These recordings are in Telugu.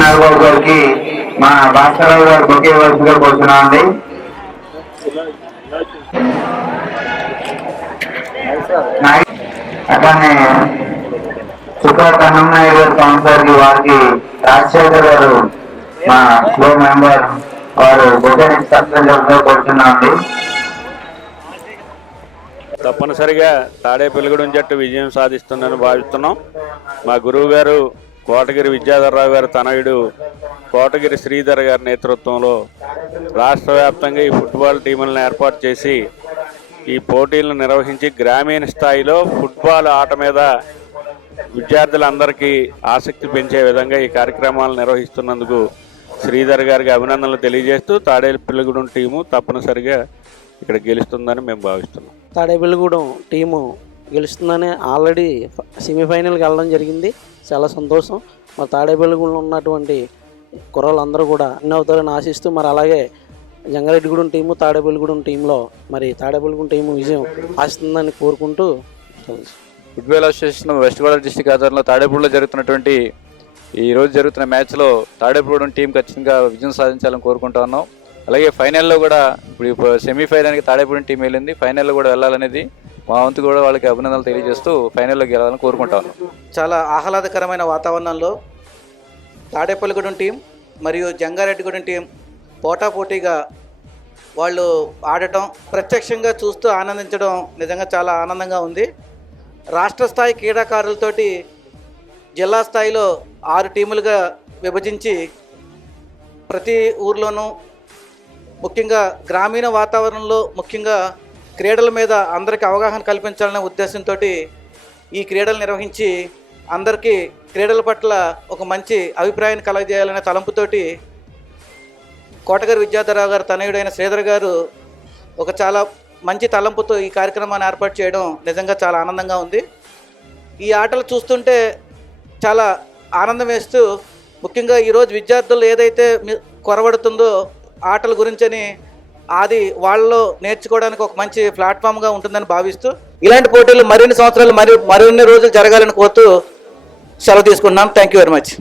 నాగబాబు గారికి మా భాస్కరరావు గారు బొకే వలసగా కోరుతున్నామండి. అట్లానే చుక్కా కన్నమయ్య గారు కౌన్సిలర్ వారికి రాజశేఖర్ గారు మా స్లో మెంబర్ వారు బొకే సత్సంగా కోరుతున్నామండి. తప్పనిసరిగా తాడేపల్లిగూడెం జట్టు విజయం సాధిస్తుందని భావిస్తున్నాం. మా గురువు గారు కోటగిరి విద్యాధరరావు గారు తనయుడు కోటగిరి శ్రీధర్ గారి నేతృత్వంలో రాష్ట్ర వ్యాప్తంగా ఈ ఫుట్బాల్ టీములను ఏర్పాటు చేసి ఈ పోటీలను నిర్వహించి గ్రామీణ స్థాయిలో ఫుట్బాల్ ఆట మీద విద్యార్థులందరికీ ఆసక్తి పెంచే విధంగా ఈ కార్యక్రమాలు నిర్వహిస్తున్నందుకు శ్రీధర్ గారికి అభినందనలు తెలియజేస్తూ తాడేపల్లిగూడెం టీము తప్పనిసరిగా ఇక్కడ గెలుస్తుందని మేము భావిస్తున్నాం. తాడేపల్లిగూడెం టీము గెలుస్తుందని ఆల్రెడీ సెమీఫైనల్కి వెళ్ళడం జరిగింది. చాలా సంతోషం. మరి తాడేపల్లిగూడెం ఉన్నటువంటి కుర్రాళ్ళందరూ కూడా విన్ అవుతారని ఆశిస్తూ మరి అలాగే జంగారెడ్డిగూడెం టీము తాడేపల్లిగూడెం టీంలో మరి తాడేపల్లిగూడెం టీము విజయం ఆశిస్తుందని కోరుకుంటూ football association west Godavari district ఆధ్వర్యంలో తాడేపల్లిలో జరుగుతున్నటువంటి ఈరోజు జరుగుతున్న మ్యాచ్లో తాడేపల్లిగూడెం టీం ఖచ్చితంగా విజయం సాధించాలని కోరుకుంటా ఉన్నాం. అలాగే ఫైనల్లో కూడా ఇప్పుడు సెమీఫైనల్కి తాడేపల్లిగూడెం టీం వెళ్ళింది. ఫైనల్లో కూడా వెళ్ళాలనేది మా వంతు కూడా వాళ్ళకి అభినందనలు తెలియజేస్తూ ఫైనల్లో గెలాలని కోరుకుంటా ఉన్నాం. చాలా ఆహ్లాదకరమైన వాతావరణంలో తాడేపల్లిగూడెం టీం మరియు జంగారెడ్డిగూడెం టీం పోటాపోటీగా వాళ్ళు ఆడటం ప్రత్యక్షంగా చూస్తూ ఆనందించడం నిజంగా చాలా ఆనందంగా ఉంది. రాష్ట్ర స్థాయి క్రీడాకారులతోటి జిల్లా స్థాయిలో 6 టీములుగా విభజించి ప్రతి ఊర్లోనూ ముఖ్యంగా గ్రామీణ వాతావరణంలో ముఖ్యంగా క్రీడల మీద అందరికీ అవగాహన కల్పించాలనే ఉద్దేశంతో ఈ క్రీడలు నిర్వహించి అందరికీ క్రీడల పట్ల ఒక మంచి అభిప్రాయాన్ని కలగజేయాలనే తలంపుతోటి కోటగిరి విద్యాధరరావు గారు తనయుడైన శ్రీధర్ గారు ఒక చాలా మంచి తలంపుతో ఈ కార్యక్రమాన్ని ఏర్పాటు చేయడం నిజంగా చాలా ఆనందంగా ఉంది. ఈ ఆటలు చూస్తుంటే చాలా ఆనందం వేస్తూ ముఖ్యంగా ఈరోజు విద్యార్థులు ఏదైతే కొరవడుతుందో ఆటల గురించని అది వాళ్ళలో నేర్చుకోవడానికి ఒక మంచి ప్లాట్ఫామ్గా ఉంటుందని భావిస్తూ ఇలాంటి పోటీలు మరిన్ని సంవత్సరాలు మరిన్ని రోజులు జరగాలని కోరుతూ సెలవు తీసుకుంటున్నాం. Thank you very much.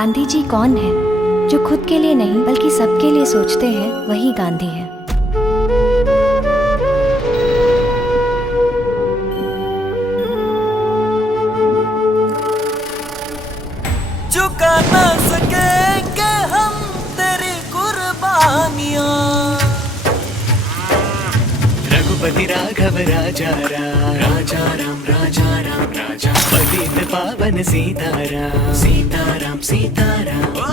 Gandhi ji कौन है? जो खुद के लिए नहीं बल्कि सबके लिए सोचते हैं, वही गांधी है। चुका ना सकेंगे हम तेरी कुर्बानियां। रघुपति राघव राजा राम, राजा राम राजा पतित पावन सीताराम, सीताराम सीताराम। ओ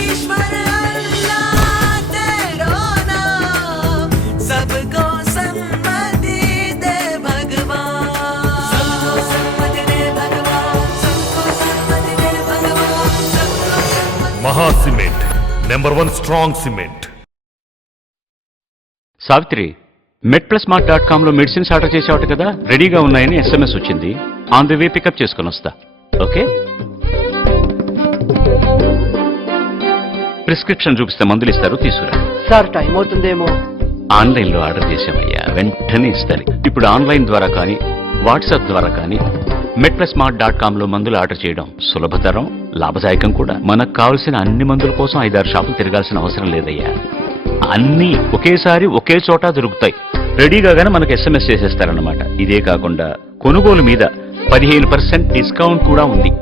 ईश्वर अल्लाह तेरा नाम, सबको सम्मति दे भगवान, सबको सम्मति दे भगवान, सबको सम्मति दे भगवान, सबको सम्मति। Maha cement #1 strong cement. Savitri, medplusmart.com medicines order చేసావట కదా, రెడీగా ఉన్నాయని SMS వచ్చింది. ఆన్ ది వే పికప్ చేసుకుని వస్తా. ఓకే, ప్రిస్క్రిప్షన్ చూపిస్తే మందులు ఇస్తారు, తీసుకురా. సార్ టైం అవుతుందేమో. ఆన్లైన్లో ఆర్డర్ చేసామయ్యా, వెంటనే ఇస్తారు. ఇప్పుడు ఆన్లైన్ ద్వారా కానీ వాట్సాప్ ద్వారా కానీ medplusmart.com మందులు ఆర్డర్ చేయడం సులభతరం, లాభదాయకం కూడా. మనకు కావలసిన అన్ని మందుల కోసం 5-6 షాపులు తిరగాల్సిన అవసరం లేదయ్యా. అన్నీ ఒకేసారి ఒకే చోట దొరుకుతాయి. రెడీగా గానీ మనకు SMS చేసేస్తారన్నమాట. ఇదే కాకుండా కొనుగోలు మీద 15% డిస్కౌంట్ కూడా ఉంది.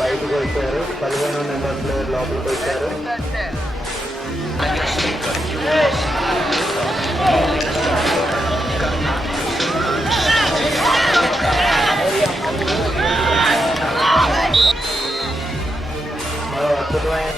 బయటకు వచ్చారు. 15 నెంబర్ ప్లేయర్ లోపలికి వచ్చారు. మరో అద్భుతమైన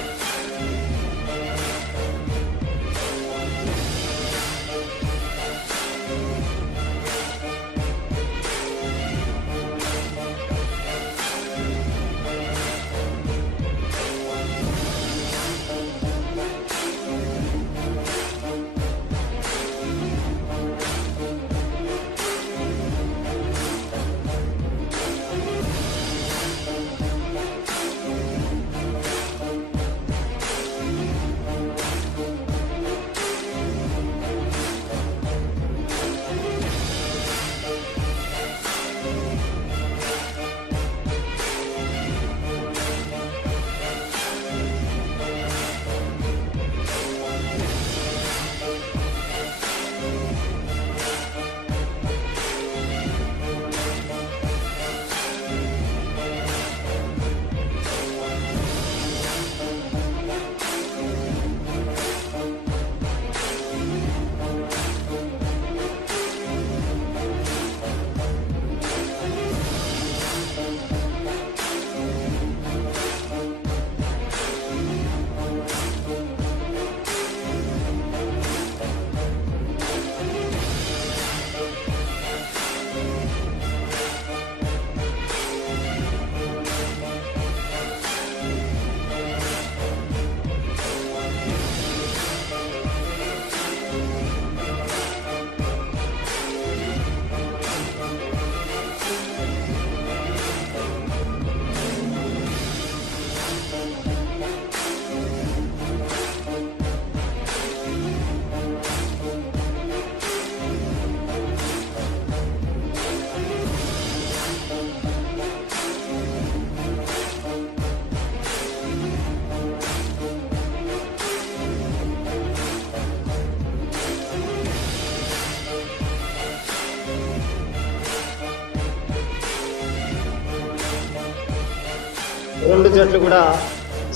రెండు జట్లు కూడా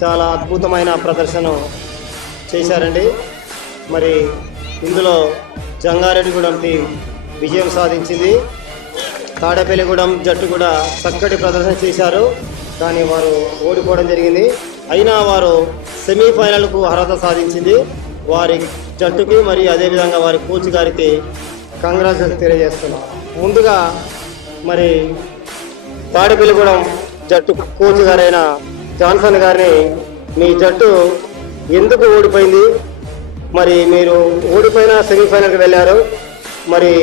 చాలా అద్భుతమైన ప్రదర్శన చేశారండి. మరి ఇందులో జంగారెడ్డిగూడెం టీం విజయం సాధించింది. తాడేపల్లిగూడెం జట్టు కూడా చక్కటి ప్రదర్శన చేశారు, కానీ వారు ఓడిపోవడం జరిగింది. అయినా వారు సెమీఫైనల్కు అర్హత సాధించింది. వారి జట్టుకి మరియు అదేవిధంగా వారి కోచ్ గారికి కంగ్రాచులేషన్ తెలియజేస్తున్నాం. ముందుగా మరి తాడేపల్లిగూడెం జట్టు కోచ్ గారైన జాన్సన్ గారిని, మీ జట్టు ఎందుకు ఓడిపోయింది, మరి మీరు ఓడిపోయిన సెమీఫైనల్కి వెళ్ళారు, మరి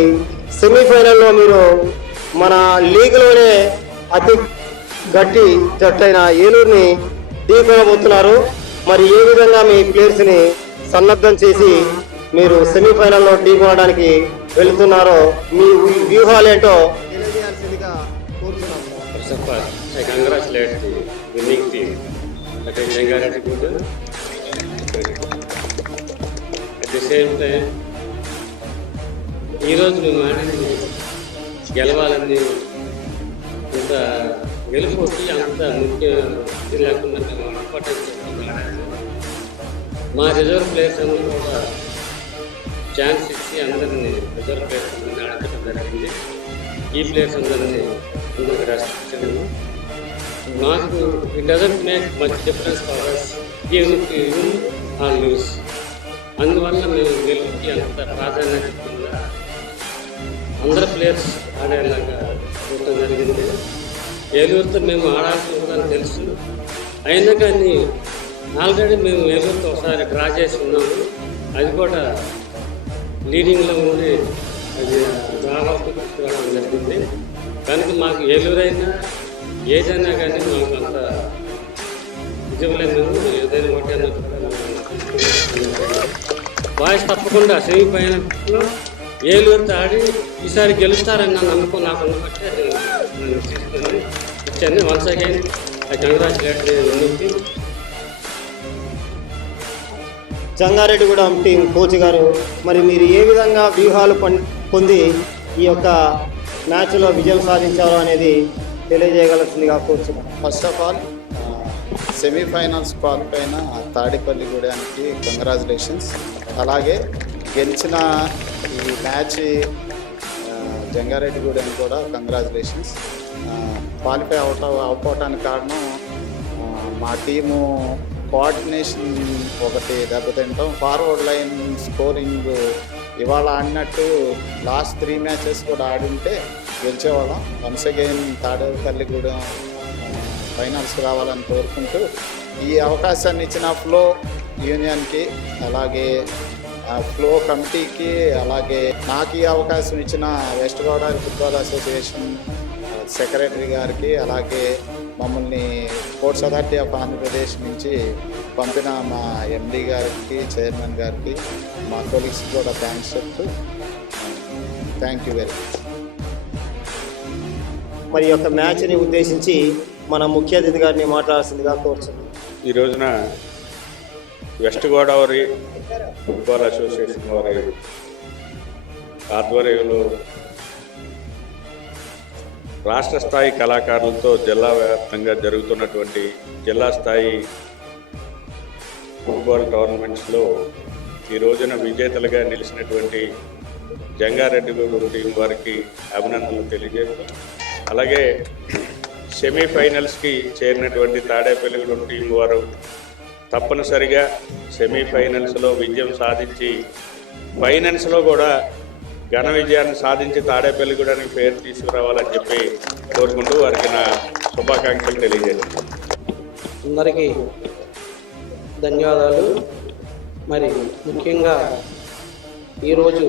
సెమీఫైనల్లో మీరు మన లీగ్లోనే అతి గట్టి జట్టు అయిన ఏలూరుని ఢీకొనబోతున్నారు. మరి ఏ విధంగా మీ ప్లేయర్స్ని సన్నద్ధం చేసి మీరు సెమీఫైనల్లో ఢీకొనడానికి వెళుతున్నారో మీ వ్యూహాలు ఏంటో తెలియజేయాల్సిందిగా కోరుతున్నాను. First of all, I congratulate the winning team, that is Jangareddygoodem. At the same time, ఈరోజు మేము ఆడింది గెలవాలని అంత గెలుపుకి అంత ముఖ్యం లేకుండా మేము ఇంపార్టెన్స్ చేస్తున్నాము. మా రిజర్వ్ ప్లేయర్స్ అందరూ కూడా ఛాన్స్ ఇచ్చి అందరినీ రిజర్వ్ ప్లేయర్స్ అందరినీ ఆడటం జరిగింది. ఈ ప్లేయర్స్ అందరినీ అందరికి రెస్ట్ ఇచ్చాము. మాకు it doesn't make much difference for us even if we win or lose. అందువల్ల మేము గెలుపుకి అంత ప్రాధాన్యత ఇవ్వకుండా అందరు ప్లేయర్స్ ఆడేలాగా చూడటం జరిగింది. ఏలూరుతో మేము ఆడాల్సి కూడా తెలుసు, అయినా కానీ ఆల్రెడీ మేము ఏలూరుతో ఒకసారి డ్రా చేసి ఉన్నాము. అది కూడా లీడింగ్లో ఉండి అది డ్రా వరకు తీసుకురావడం జరిగింది. కనుక మాకు ఏలూరైనా ఏదైనా కానీ మాకు అంత నిజంలేదు. ఏదైనా ఒకటి బాయ్స్ తప్పకుండా సెమీఫైనల్లో ఏలూరుతో ఆడి ఈసారి గెలుస్తారన్న నమ్మకం నాకు ఉన్నట్టే నేను తీసుకున్నాను. ఇచ్చాను. Once again I congratulate the Jangareddygudem team coach గారు, మరి మీరు ఏ విధంగా వ్యూహాలు పొంది ఈ యొక్క మ్యాచ్లో విజయం సాధించారో అనేది తెలియజేయగలసిందిగా కోరుచున్నాను. First of all semifinals qualify అయిన తాడేపల్లిగూడెంకి కంగ్రాచులేషన్స్. అలాగే గెలిచిన ఈ మ్యాచ్ జంగారెడ్డిగూడెం కూడా కంగ్రాచులేషన్స్. క్వాలిఫై అవకపోవటానికి కారణం మా టీము కోఆర్డినేషన్ ఒకటి దెబ్బతింటాం. ఫార్వర్డ్ లైన్ స్కోరింగ్ ఇవాళ ఆడినట్టు లాస్ట్ 3 మ్యాచెస్ కూడా ఆడుంటే గెలిచేవాళ్ళం. వన్స్ అగైన్ తాడేపల్లిగూడెం ఫైనల్స్ రావాలని కోరుకుంటూ ఈ అవకాశాన్ని ఇచ్చిన ఫ్లో యూనియన్కి, అలాగే ఫ్లో కమిటీకి, అలాగే నాకు ఈ అవకాశం ఇచ్చిన west Godavari football association secretary గారికి, అలాగే మమ్మల్ని స్పోర్ట్స్ అథారిటీ ఆఫ్ ఆంధ్రప్రదేశ్ నుంచి పంపిన మా ఎండి గారికి, చైర్మన్ గారికి, మా కొలీగ్స్కి కూడా థ్యాంక్స్ చెప్తూ థ్యాంక్ యూ వెరీ మచ్. మరి యొక్క మ్యాచ్ని ఉద్దేశించి మన ముఖ్య అతిథి గారిని మాట్లాడాల్సిందిగా కోరుతున్నాం. ఈ రోజున వెస్ట్ గోదావరి ఫుట్బాల్ అసోసియేషన్ వారి ఆధ్వర్యంలో రాష్ట్ర స్థాయి కళాకారులతో జిల్లా వ్యాప్తంగా జరుగుతున్నటువంటి జిల్లా స్థాయి ఫుట్బాల్ టోర్నమెంట్స్లో ఈ రోజున విజేతలుగా నిలిచినటువంటి జంగారెడ్డిగూడెం టీం వారికి అభినందనలు తెలియజేస్తూ, అలాగే సెమీఫైనల్స్కి చేరినటువంటి తాడేపల్లిగూడెం టీం వారు తప్పనిసరిగా సెమీఫైనల్స్లో విజయం సాధించి ఫైనల్స్లో కూడా ఘన విజయాన్ని సాధించి తాడేపల్లిగూడెంకి పేరు తీసుకురావాలని చెప్పి కోరుకుంటూ వారికి నా శుభాకాంక్షలు తెలియజేస్తున్నాను. అందరికీ ధన్యవాదాలు. మరి ముఖ్యంగా ఈరోజు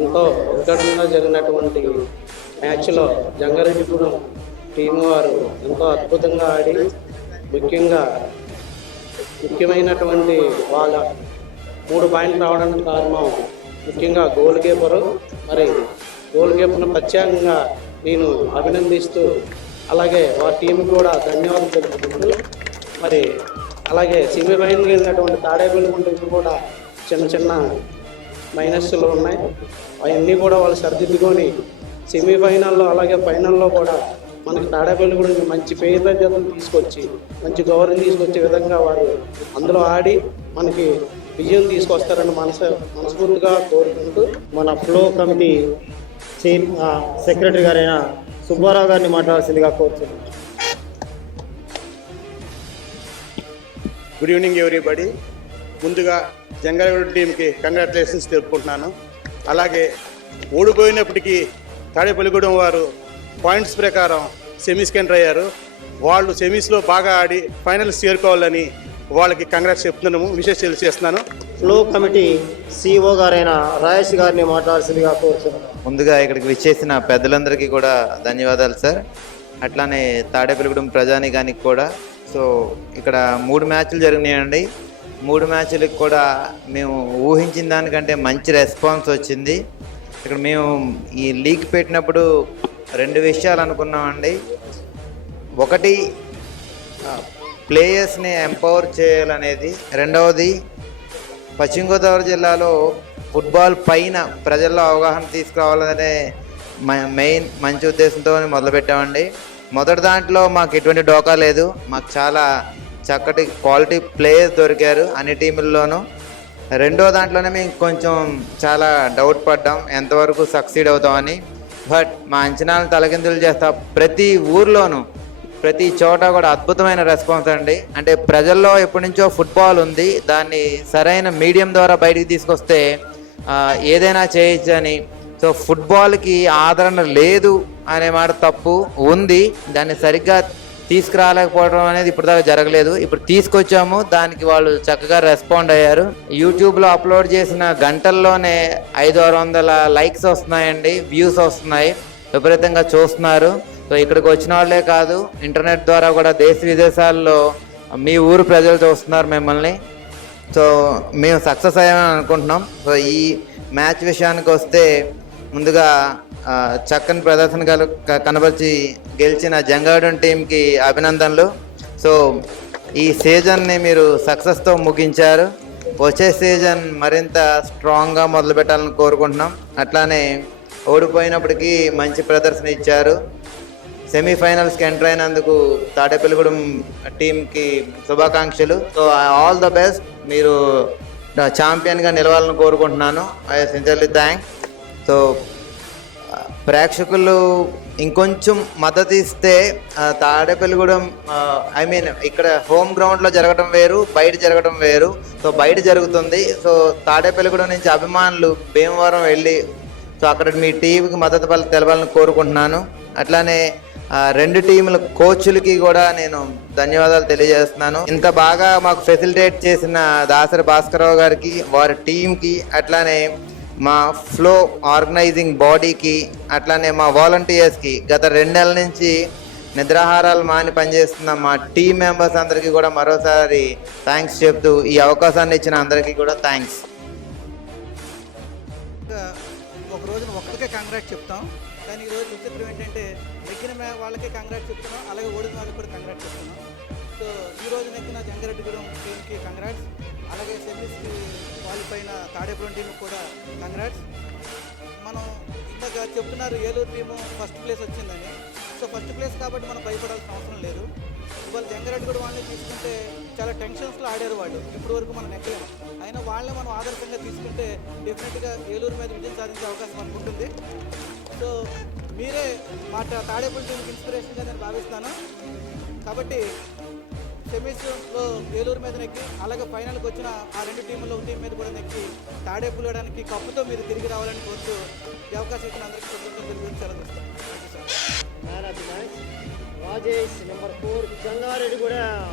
ఎంతో ఉత్కంఠంగా జరిగినటువంటి మ్యాచ్లో జంగారెడ్డిగూడెం టీం వారు ఎంతో అద్భుతంగా ఆడి ముఖ్యమైనటువంటి వాళ్ళ 3 పాయింట్లు రావడానికి కారణం ముఖ్యంగా గోల్ కీపరు. మరి గోల్ కీపర్ను ప్రత్యేకంగా నేను అభినందిస్తూ, అలాగే వారి టీంకి కూడా ధన్యవాదాలు తెలుపుకుంటూ, మరి అలాగే సెమీఫైనల్కి వెళ్ళినటువంటి తాడేపల్లిగూడెం కూడా చిన్న మైనస్లు ఉన్నాయి. అవన్నీ కూడా వాళ్ళు సరిదిద్దుకొని సెమీఫైనల్లో అలాగే ఫైనల్లో కూడా మనకి తాడేపల్లి కూడా మంచి పేరు ప్రఖ్యాతులు తీసుకొచ్చి మంచి గౌరవం తీసుకొచ్చే విధంగా వారు అందులో ఆడి మనకి విజయం తీసుకొస్తారని మనస్ఫూర్తిగా కోరుకుంటూ మన ఫ్లో కమిటీ సెక్రటరీ గారైన సుబ్బారావు గారిని మాట్లాడాల్సిందిగా కోరుతున్నాను. Good evening everybody. ముందుగా జంగారెడ్డి టీంకి కంగ్రాచులేషన్స్ తెలుపుకుంటున్నాను. అలాగే ఓడిపోయినప్పటికీ తాడేపల్లిగూడెం వారు పాయింట్స్ ప్రకారం సెమీస్కి ఎంటర్ అయ్యారు. వాళ్ళు సెమీస్లో బాగా ఆడి ఫైనల్స్ చేరుకోవాలని వాళ్ళకి కంగ్రాట్స్ చెప్తున్నాము, విషెస్ తెలియజేస్తున్నాను. ఫ్లో కమిటీ సిఇఓ గారైన రాయేష్ గారిని మాట్లాడాల్సిందిగా కోరుతున్నాను. ముందుగా ఇక్కడికి విచ్చేసిన పెద్దలందరికీ కూడా ధన్యవాదాలు సార్. అట్లానే తాడేపల్లిగూడెం ప్రజానీకానికి కూడా. సో ఇక్కడ 3 మ్యాచ్లు జరిగినాయండి. 3 మ్యాచ్లకు కూడా మేము ఊహించిన దానికంటే మంచి రెస్పాన్స్ వచ్చింది. ఇక్కడ మేము ఈ లీగ్ పెట్టినప్పుడు 2 విషయాలు అనుకున్నామండి. ఒకటి, ప్లేయర్స్ని ఎంపవర్ చేయాలనేది. రెండవది, పశ్చిమ గోదావరి జిల్లాలో ఫుట్బాల్ పైన ప్రజల్లో అవగాహన తీసుకురావాలనే మెయిన్ మంచి ఉద్దేశంతో మొదలుపెట్టామండి. మొదటి దాంట్లో మాకు ఎటువంటి డోకా లేదు. మాకు చాలా చక్కటి క్వాలిటీ ప్లేయర్స్ దొరికారు అన్ని టీముల్లోనూ. రెండో దాంట్లోనే మేము కొంచెం చాలా డౌట్ పడ్డాం ఎంతవరకు సక్సీడ్ అవుతామని. బట్ మా అంచనాలను తలకిందులు చేస్తా ప్రతి ఊర్లోనూ ప్రతి చోట కూడా అద్భుతమైన రెస్పాన్స్ అండి. అంటే ప్రజల్లో ఎప్పటి నుంచో ఫుట్బాల్ ఉంది, దాన్ని సరైన మీడియం ద్వారా బయటికి తీసుకొస్తే ఏదైనా చేయొచ్చు అని. సో ఫుట్బాల్కి ఆదరణ లేదు అనే మాట తప్పు, ఉంది. దాన్ని సరిగ్గా తీసుకురాలేకపోవడం అనేది ఇప్పటిదాకా జరగలేదు. ఇప్పుడు తీసుకొచ్చాము, దానికి వాళ్ళు చక్కగా రెస్పాండ్ అయ్యారు. యూట్యూబ్లో అప్లోడ్ చేసిన గంటల్లోనే 500-600 లైక్స్ వస్తున్నాయండి, వ్యూస్ వస్తున్నాయి, విపరీతంగా చూస్తున్నారు. సో ఇక్కడికి వచ్చిన వాళ్ళే కాదు, ఇంటర్నెట్ ద్వారా కూడా దేశ విదేశాల్లో మీ ఊరు ప్రజలు చూస్తున్నారు మిమ్మల్ని. సో మేము సక్సెస్ అయ్యామని అనుకుంటున్నాం. సో ఈ మ్యాచ్ విషయానికి వస్తే ముందుగా చక్కని ప్రదర్శన కనబరిచి గెలిచిన జంగారెడ్డి టీంకి అభినందనలు. సో ఈ సీజన్ని మీరు సక్సెస్తో ముగించారు. వచ్చే సీజన్ మరింత స్ట్రాంగ్గా మొదలు పెట్టాలని కోరుకుంటున్నాం. అట్లానే ఓడిపోయినప్పటికీ మంచి ప్రదర్శన ఇచ్చారు. సెమీఫైనల్స్కి ఎంటర్ అయినందుకు తాడేపల్లిగూడెం టీంకి శుభాకాంక్షలు. So all the best. మీరు ఛాంపియన్గా నిలవాలని కోరుకుంటున్నాను. I sincerely thanks. సో ప్రేక్షకులు ఇంకొంచెం మద్దతు ఇస్తే తాడేపల్లిగూడెం ఇక్కడ హోమ్ గ్రౌండ్లో జరగడం వేరు, బయట జరగడం వేరు. సో బయట జరుగుతుంది. సో తాడేపల్లిగూడెం నుంచి అభిమానులు భీమవరం వెళ్ళి సో అక్కడ మీ టీంకి మద్దతు తెలపాలని కోరుకుంటున్నాను. అట్లానే 2 టీముల కోచ్లకి కూడా నేను ధన్యవాదాలు తెలియజేస్తున్నాను. ఇంత బాగా మాకు ఫెసిలిటేట్ చేసిన దాసరి భాస్కరరావు గారికి, వారి టీంకి, అట్లానే మా ఫ్లో ఆర్గనైజింగ్ బాడీకి, అట్లానే మా వాలంటీర్స్కి, గత 2 నెలల నుంచి నిద్రాహారాలు మాని పనిచేస్తున్న మా టీం మెంబర్స్ అందరికీ కూడా మరోసారి థ్యాంక్స్ చెప్తూ ఈ అవకాశాన్ని ఇచ్చిన అందరికీ కూడా థ్యాంక్స్. ఒక రోజున ఒక్కరికే కంగ్రాట్ చెప్తాం, కానీ ఈరోజు విచిత్రం ఏంటంటే నెక్కిన వాళ్ళకే కంగ్రాట్ చెప్తున్నాం, అలాగే ఓడిన వాళ్ళకి కూడా కంగ్రాట్ చెప్తున్నాం. సో ఈరోజు నెక్కిన జంగారెడ్డిగూడెం టీంకి కంగ్రాట్స్, అలాగే సెమీస్కి క్వాలిఫై అయిన తాడేపల్లి టీంకి కూడా కంగ్రాట్స్. మనం ఇందాక చెప్తున్నారు ఏలూరు టీము ఫస్ట్ ప్లేస్ వచ్చిందని. సో ఫస్ట్ ప్లేస్ కాబట్టి మనం భయపడాల్సిన అవసరం లేదు. ఇవాళ జంగారెడ్డిగూడెం వాళ్ళని తీసుకుంటే చాలా టెన్షన్స్లో ఆడారు వాళ్ళు, ఇప్పటి వరకు మనం నెక్కలేము. అయినా వాళ్ళని మనం ఆదర్శంగా తీసుకుంటే డెఫినెట్గా ఏలూరు మీద విజయం సాధించే అవకాశం మనకు ఉంటుంది. సో మీరే మా తాడేపల్లి టీంకి ఇన్స్పిరేషన్గా నేను భావిస్తాను. కాబట్టి సెమీస్లో ఏలూరు మీద నెక్కి, అలాగే ఫైనల్కి వచ్చిన ఆ 2 టీముల్లో టీం మీద కూడా నెక్కి తాడేపల్లిగూడెంకి కప్పుతో మీరు తిరిగి రావాలని కోరుతూ ఈ అవకాశం ఇచ్చిన అందరికీ కృతజ్ఞతలు సెలవుస్తాను. Man of the match Rajesh, number 4 Jangareddygudem.